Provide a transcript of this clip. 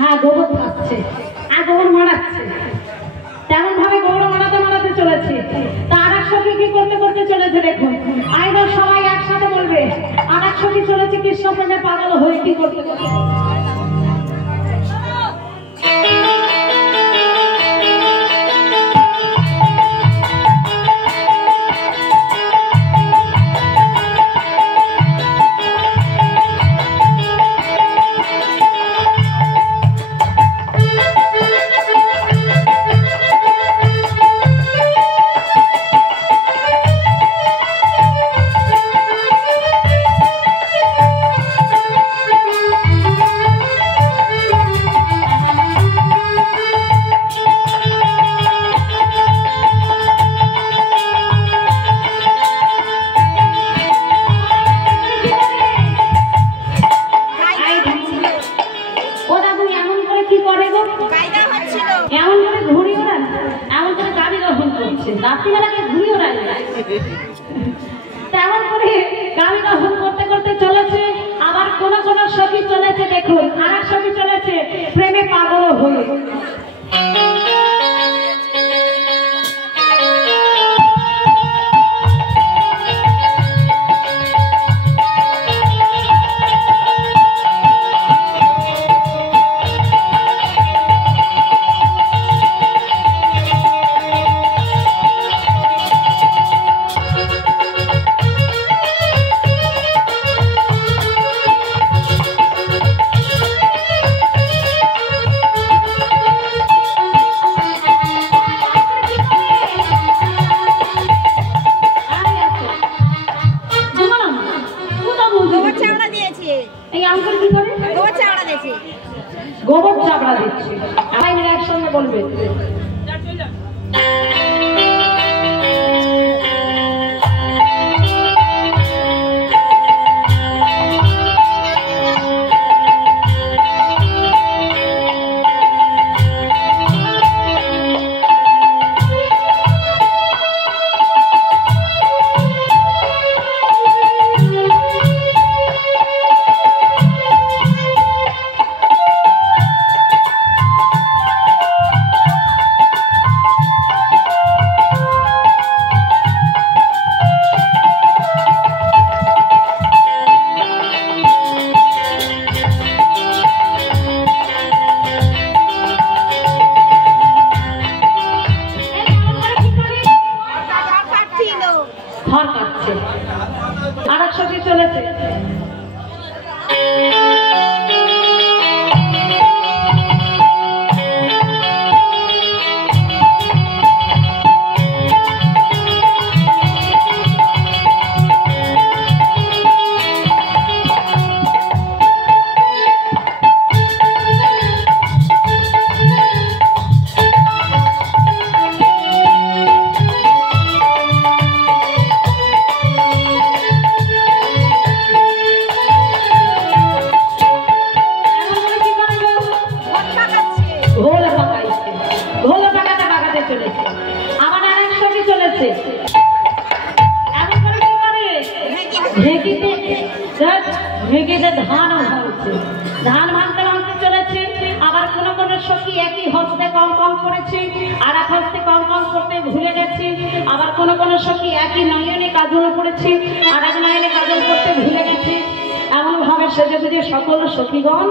হ্যাঁ গোবর খাচ্ছে আর গোবর মারাচ্ছে, তেমন ভাবে গোবর মারাতে মারাতে চলেছে। তার এক সখী কি করতে করতে চলেছে দেখুন, আইবার সবাই একসাথে বলবে। আর এক সখী চলেছে কৃষ্ণ প্রেমে পাগল হয়ে কি করতে করতে। রাত্রিবেলাকে ঘুরিয়ে ওড়ায় তেমন করে গাড়ি দহন করতে করতে চলেছে। আবার কোন কোন সখী চলেছে দেখুন, আর এক সখী চলেছে প্রেমে পাগল হয়ে। গোবর চাবড়া দিচ্ছে, একসঙ্গে বলবে। আর এক সখী চলেছে ধান ভাঙতে ভাঙতে চলেছে। আবার কোন কোন সখী একই হস্তে কম কম করেছে, আর এক হস্তে কম কম করতে ভুলে গেছে। আবার কোন কোন সখী একই নয়নে কাজল করেছে, আর এক নয়নে কাজল করতে ভুলে গেছে। এমন ভাবে সেজে বুঝে সকল সখীগণ